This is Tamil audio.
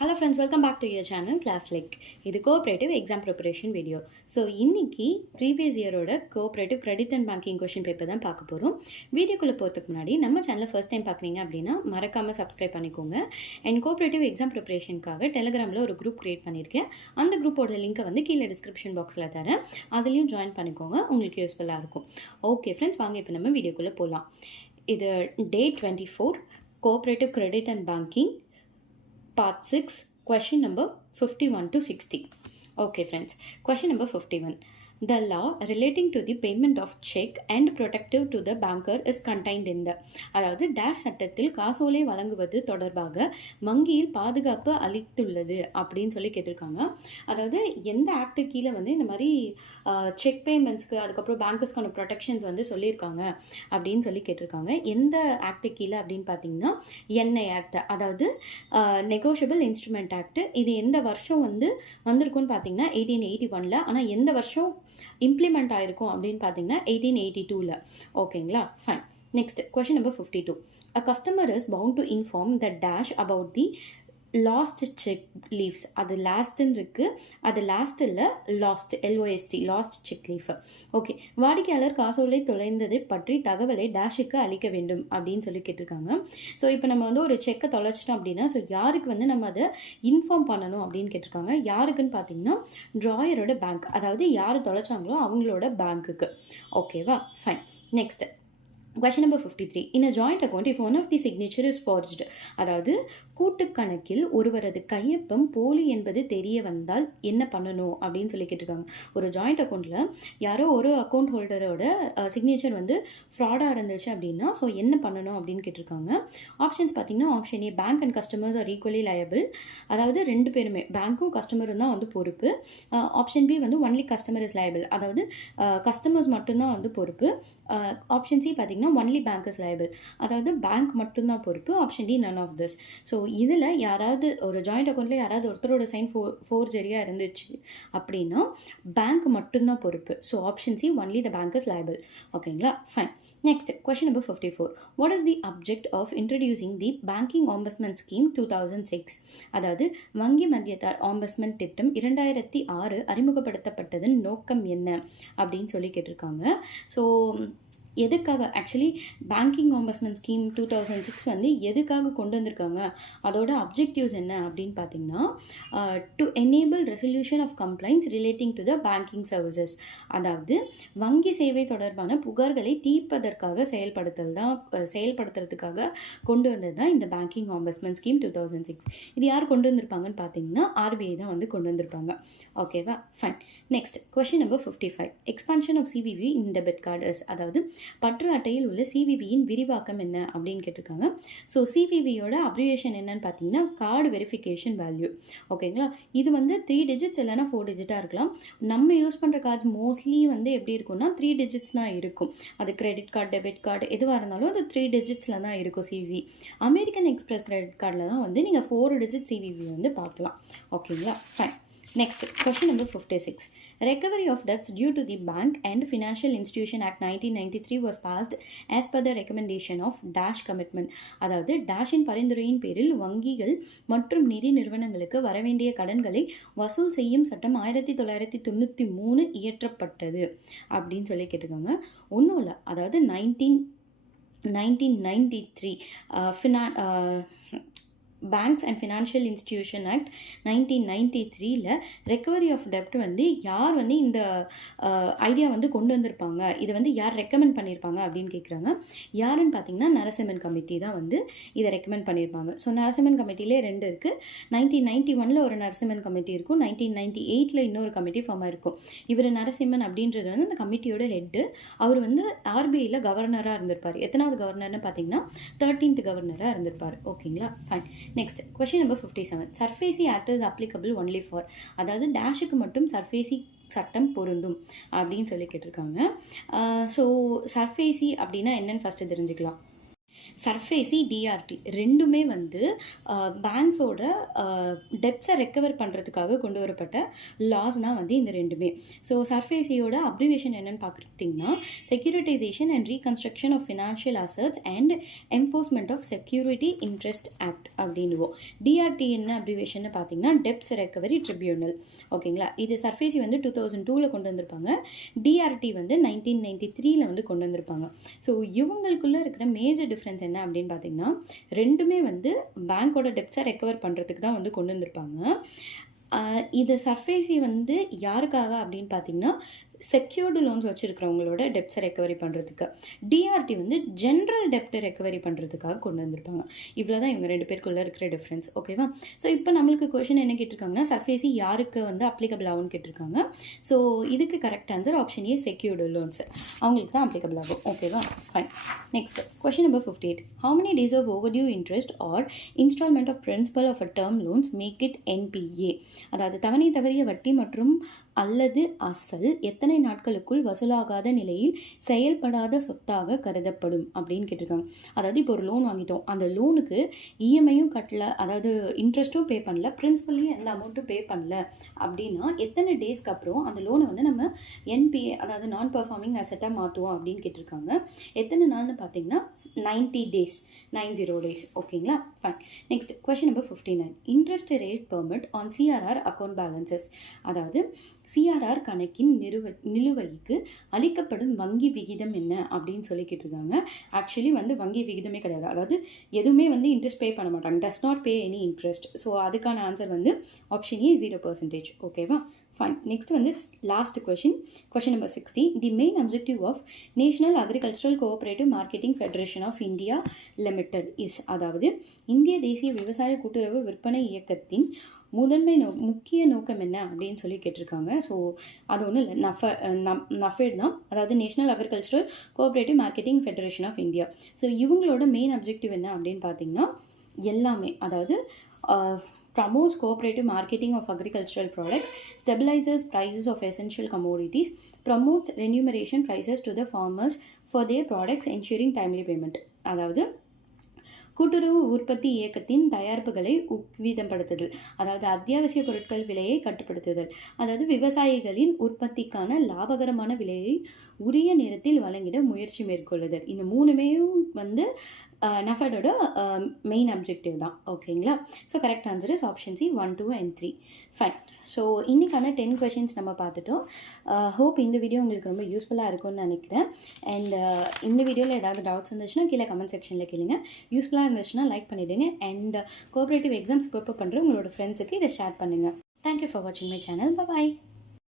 Hello friends, welcome back to your channel Class Link. இது cooperative exam preparation video. So இன்னைக்கு previous year-ஓட cooperative credit and banking question paper தான் பார்க்க போகிறோம். வீடியோக்குள்ளே போகிறதுக்கு முன்னாடி நம்ம சேனலை ஃபர்ஸ்ட் டைம் பார்க்குறீங்க அப்படின்னா மறக்காமல் சப்ஸ்கிரைப் பண்ணிக்கோங்க. அண்ட் cooperative exam preparationக்காக டெலிகிராமில் ஒரு குரூப் க்ரியேட் பண்ணியிருக்கேன். அந்த குரூப்போட லிங்க்கை வந்து கீழே டிஸ்கிரிப்ஷன் பாக்ஸில் தரேன். அதுலேயும் ஜாயின் பண்ணிக்கோங்க, உங்களுக்கு யூஸ்ஃபுல்லாக இருக்கும். ஓகே ஃப்ரெண்ட்ஸ், வாங்க இப்போ நம்ம வீடியோக்குள்ளே போகலாம். இது டே 24 cooperative credit and banking Part 6, question number 51 to 60. Okay friends, question number 51. The law relating to the payment of check and protective to the banker is contained in the அதாவது டேஷ் சட்டத்தில் காசோலை வழங்குவது தொடர்பாக வங்கியில் பாதுகாப்பு அளித்துள்ளது அப்படின்னு சொல்லி கேட்டிருக்காங்க. அதாவது எந்த ஆக்டு கீழே வந்து இந்த மாதிரி செக் பேமெண்ட்ஸ்க்கு அதுக்கப்புறம் பேங்கர்ஸ்க்கான ப்ரொடெக்ஷன்ஸ் வந்து சொல்லியிருக்காங்க அப்படின்னு சொல்லி கேட்டிருக்காங்க. எந்த ஆக்டு கீழே அப்படின்னு பார்த்தீங்கன்னா என்ஐ ஆக்ட், அதாவது நெகோஷியபிள் இன்ஸ்ட்ருமெண்ட் ஆக்ட். இது எந்த வருஷம் வந்து வந்திருக்குன்னு பார்த்தீங்கன்னா 1881. ஆனால் எந்த வருஷம் இம்ப்ளிமெண்ட் ஆயிருக்கும் அப்படின்னு பார்த்தீங்கன்னா 1882. ஓகேங்களா, fine. Next question number 52. A customer is bound to inform the dash about the last check leaves. அது லாஸ்ட்ன்னு இருக்குது, அது லாஸ்ட் இல்லை, last LOST last check leaf. Okay, வாடிக்கையாளர் காசோலை தொலைந்ததை பற்றி தகவலை டேஷுக்கு அளிக்க வேண்டும் அப்படின்னு சொல்லி கேட்டிருக்காங்க. ஸோ இப்போ நம்ம வந்து ஒரு செக்கை தொலைச்சிட்டோம் அப்படின்னா ஸோ யாருக்கு வந்து நம்ம அதை இன்ஃபார்ம் பண்ணணும் அப்படின்னு கேட்டிருக்காங்க. யாருக்குன்னு பார்த்தீங்கன்னா ட்ராயரோட பேங்க், அதாவது யார் தொலைச்சாங்களோ அவங்களோட பேங்க்குக்கு. ஓகேவா, fine. Next question number 53. In a joint account, if one of the signature is forged, அதாவது கூட்டு கணக்கில் ஒருவரது கையொப்பம் போலி என்பது தெரிய வந்தால் என்ன பண்ணணும் அப்படின்னு சொல்லி கேட்டிருக்காங்க. ஒரு ஜாயிண்ட் அக்கௌண்ட்டில் யாரோ ஒரு அக்கௌண்ட் ஹோல்டரோட சிக்னேச்சர் வந்து ஃப்ராடாக இருந்துச்சு அப்படின்னா ஸோ என்ன பண்ணணும் அப்படின்னு கேட்டிருக்காங்க. ஆப்ஷன்ஸ் பார்த்தீங்கன்னா option A, bank and customers are equally liable, அதாவது ரெண்டு பேருமே பேங்க்கும் கஸ்டமரும் தான் வந்து பொறுப்பு. ஆப்ஷன் பி வந்து ஒன்லி கஸ்டமர் இஸ் லயபிள், அதாவது கஸ்டமர்ஸ் மட்டும்தான் வந்து பொறுப்பு. ஆப்ஷன் சி பார்த்தீங்கன்னா ஒன்லி பேங்க் இஸ் லயபிள், அதாவது பேங்க் மட்டும்தான் பொறுப்பு. Option D none of this. So இதில் யாராவது ஒரு ஜாயிண்ட் அக்கௌண்ட்டில் யாராவது ஒருத்தரோட சைன் ஃபோர்ஜரியாக இருந்துச்சு அப்படின்னா பேங்க் மட்டும்தான் பொறுப்பு. So option C only the bank is liable. ஓகேங்களா, fine. Next, question number 54. What is the object of introducing the Banking Ombudsman Scheme 2006? அதாவது வங்கி மத்தியத்தார் ஆம்பஸ்மென்ட் திட்டம் 2006 அறிமுகப்படுத்தப்பட்டதன் நோக்கம் என்ன அப்படின்னு சொல்லி கேட்டிருக்காங்க. ஸோ எதுக்காக ஆக்சுவலி பேங்கிங் ஆம்பஸ்மென்ட் ஸ்கீம் 2006 வந்து எதுக்காக கொண்டு வந்திருக்காங்க, அதோட அப்ஜெக்டிவ்ஸ் என்ன அப்படின்னு பார்த்தீங்கன்னா to enable resolution of complaints relating to the banking services, அதாவது வங்கி சேவை தொடர்பான புகார்களை தீர்ப்பதற்காக செயல்படுத்துறதுக்காக கொண்டு வந்தது தான் இந்த பேங்கிங் ஆம்பஸ்மென்ட் ஸ்கீம் 2006. இது யார் கொண்டு வந்திருப்பாங்கன்னு பார்த்தீங்கன்னா RBI தான் வந்து கொண்டு வந்திருப்பாங்க. ஓகேவா, fine. Next question number 55. Expansion of CVV in debit card, அதாவது பற்று அட்டையில் உள்ள CVVயின் விரிவாக்கம் என்ன அப்படின்னு கேட்டிருக்காங்க. ஸோ CVVயோட அப்ரிவேஷன் என்னன்னு பார்த்தீங்கன்னா கார்டு வெரிஃபிகேஷன் வேல்யூ. ஓகேங்களா, இது வந்து 3 digits இல்லைனா 4 digit இருக்கலாம். நம்ம யூஸ் பண்ணுற கார்ட்ஸ் மோஸ்ட்லி வந்து எப்படி இருக்கும்னா 3 digits தான் இருக்கும். அது கிரெடிட் கார்டு, டெபிட் கார்டு எதுவாக இருந்தாலும் அது 3 digits தான் இருக்கும் CVV. அமெரிக்கன் எக்ஸ்பிரஸ் கிரெடிட் கார்டில் தான் வந்து நீங்கள் 4 digit CVV வந்து பார்க்கலாம். ஓகேங்களா, fine. Next, question number 56. Recovery of debts due to the Bank and Financial Institution Act 1993 was passed as per the recommendation of dash commitment. அதாவது டேஷின் பரிந்துரையின் பேரில் வங்கிகள் மற்றும் நிதி நிறுவனங்களுக்கு வரவேண்டிய கடன்களை வசூல் செய்யும் சட்டம் 1993 இயற்றப்பட்டது அப்படின்னு சொல்லி கேட்டிருக்காங்க. ஒன்றும் இல்லை, அதாவது 1993 banks and financial institution act 1993ல் ரெக்கவரி ஆஃப் டெப்ட் வந்து யார் வந்து இந்த ஐடியா வந்து கொண்டு வந்திருப்பாங்க, இதை வந்து யார் ரெக்கமெண்ட் பண்ணியிருப்பாங்க அப்படின்னு கேட்குறாங்க. யாருன்னு பார்த்தீங்கன்னா நரசிம்மன் கமிட்டி தான் வந்து இதை ரெக்கமெண்ட் பண்ணியிருப்பாங்க. ஸோ நரசிம்மன் கமிட்டிலே 2 இருக்குது. 1991 ஒரு நரசிம்மன் கமிட்டி இருக்கும், 1998 இன்னொரு கமிட்டி ஃபார்ம் ஆயிருக்கும். இவர் நரசிம்மன் அப்படின்றது வந்து அந்த கமிட்டியோட ஹெட்டு. அவர் வந்து RBIயில் கவர்னராக இருந்திருப்பார். எத்தனாவது கவர்னர்னு பார்த்தீங்கன்னா 13th கவர்னராக இருந்திருப்பார். ஓகேங்களா, fine. Next question number 57. SARFAESI act is applicable only for, அதாவது டேஷுக்கு மட்டும் சர்ஃபேசி சட்டம் பொருந்தும் அப்படின்னு சொல்லி கேட்டிருக்காங்க. ஸோ சர்ஃபேசி அப்படின்னா என்னன்னு ஃபஸ்ட்டு தெரிஞ்சுக்கலாம். சர்ஃபேசி, டிஆர்டி ரெண்டுமே வந்து பேங்க்ஸோட டெப்ஸை ரெக்கவர் பண்ணுறதுக்காக கொண்டு வரப்பட்ட லாஸ் தான் வந்து இந்த ரெண்டுமே. ஸோ சர்ஃபேசியோட அப்ரிவேஷன் என்னென்னு பார்த்துட்டிங்கன்னா securitisation and reconstruction of financial assets and enforcement of security interest act அப்படின்னுவோம். டிஆர்டி என்ன அப்ரிவேஷன் பார்த்தீங்கன்னா டெப்ஸ் ரெக்கவரி ட்ரிபியூனல். ஓகேங்களா, இது சர்ஃபேசி வந்து 2002 கொண்டு வந்திருப்பாங்க, டிஆர்டி வந்து 1993 வந்து கொண்டு வந்திருப்பாங்க. ஸோ இவங்களுக்குள்ள இருக்கிற மேஜர் டிஃப்ரென்ஸ் என்ன அப்படின்னு பார்த்தீங்கன்னா ரெண்டுமே வந்து பேங்க்கோட டெப்ஸை ரெக்கவர் பண்ணுறதுக்கு தான் வந்து கொண்டு வந்திருப்பாங்க. இது சர்ஃபேசி வந்து யாருக்காக அப்படின்னு பார்த்தீங்கன்னா செக்யூர்டு லோன்ஸ் வச்சுருக்கிறவங்களோட டெப்ஸை ரெக்கவரி பண்ணுறதுக்கு, டிஆர்டி வந்து ஜென்ரல் டெப்டை ரெக்கவரி பண்ணுறதுக்காக கொண்டு வந்திருப்பாங்க. இவ்வளோ தான் இவங்க ரெண்டு பேருக்குள்ளே இருக்கிற டிஃப்ரென்ஸ். ஓகேவா? ஸோ இப்போ நம்மளுக்கு கொஷின் என்ன கேட்டிருக்காங்கன்னா சர்ஃபேசி யாருக்கு வந்து அப்ளிகபிள் ஆகும்னு கேட்டிருக்காங்க. ஸோ இதுக்கு correct answer option A, secured loans அவங்களுக்கு தான் அப்ளிகபிள் ஆகும். ஓகேவா? Fine. Next question number 58. How many days of overdue interest or installment of principal of a term loans make it NPA? அதாவது தவணை தவறிய வட்டி மற்றும் அல்லது அசல் எத்தனை நாட்களுக்குள் வசூலாகாத நிலையில் செயல்படாத சொத்தாக கருதப்படும் அப்படின்னு கேட்டிருக்காங்க. அதாவது இப்போ ஒரு லோன் வாங்கிட்டோம், அந்த லோனுக்கு இஎம்ஐயும் கட்டல, அதாவது இன்ட்ரெஸ்ட்டும் பே பண்ணல, பிரின்சிபலையும் எந்த அமௌண்ட்டும் பே பண்ணல அப்படின்னா எத்தனை டேஸ்க்கு அப்புறம் அந்த லோனை வந்து நம்ம என்பிஏ அதாவது நான் பெர்ஃபார்மிங் அசெட்டாக மாற்றுவோம் அப்படின்னு கேட்டிருக்காங்க. எத்தனை நாள்னு பார்த்தீங்கன்னா 90 days. ஓகேங்களா? Fine. Next question number 59. Interest rate permit on CRR account balances. அதாவது சிஆர்ஆர் கணக்கின் நிலுவைக்கு அளிக்கப்படும் வங்கி விகிதம் என்ன அப்படின்னு சொல்லிக்கிட்டு இருக்காங்க. ஆக்சுவலி வந்து வங்கி விகிதமே கிடையாது, அதாவது எதுவுமே வந்து இன்ட்ரெஸ்ட் பே பண்ண மாட்டாங்க, does not pay any interest. So அதுக்கான ஆன்சர் வந்து ஆப்ஷன் ஏ 0%. ஓகேவா? ஃபைன். நெக்ஸ்ட் வந்து last question number 60. The main objective of National Agricultural Cooperative Marketing Federation of India Limited is. அதாவது இந்திய தேசிய விவசாய கூட்டுறவு விற்பனை இயக்கத்தின் முக்கிய நோக்கம் என்ன அப்படின்னு சொல்லி கேட்டிருக்காங்க. ஸோ அது ஒன்றும் இல்லை, நஃபேட் தான், அதாவது National Agricultural Cooperative Marketing Federation of India. So இவங்களோட மெயின் அப்ஜெக்டிவ் என்ன அப்படின்னு பார்த்தீங்கன்னா எல்லாமே, அதாவது promotes cooperative marketing of agricultural products, stabilizes prices of essential commodities, promotes remuneration prices to the farmers for their products, ensuring timely payment. அதாவது கூட்டுறவு உற்பத்தி இயக்கத்தின் தயாரிப்புகளை ஊக்குவிதப்படுத்துதல், அதாவது அத்தியாவசிய பொருட்கள் விலையை கட்டுப்படுத்துதல், அதாவது விவசாயிகளின் உற்பத்திக்கான லாபகரமான விலையை உரிய நேரத்தில் வழங்கிட முயற்சி மேற்கொள்ளுதல். இந்த மூணுமே வந்து நஃபேடோட மெயின் அப்ஜெக்டிவ் தான். ஓகேங்களா? So correct answer is option C 1, 2 and 3. Fine. So இன்றைக்கான 10 கொஷின்ஸ் நம்ம பார்த்துட்டோம். ஹோப் இந்த வீடியோ உங்களுக்கு ரொம்ப யூஸ்ஃபுல்லாக இருக்கும்னு நினைக்கிறேன். அண்ட் இந்த வீடியோவில் ஏதாவது டவுட்ஸ் இருந்துச்சுன்னா கீழே கமெண்ட் செக்ஷனில் கேளுங்க. யூஸ்ஃபுல்லாக இருந்துச்சுன்னா லைக் பண்ணிவிடுங்க. அண்ட் கோஆப்ரேட்டிவ் எக்ஸாம்ஸ் ப்ரிப்பேர் பண்ணுற உங்களோட ஃப்ரெண்ட்ஸுக்கு இதை ஷேர் பண்ணுங்கள். தேங்க்யூ ஃபார் வாட்சிங் மை சேனல். பாய்.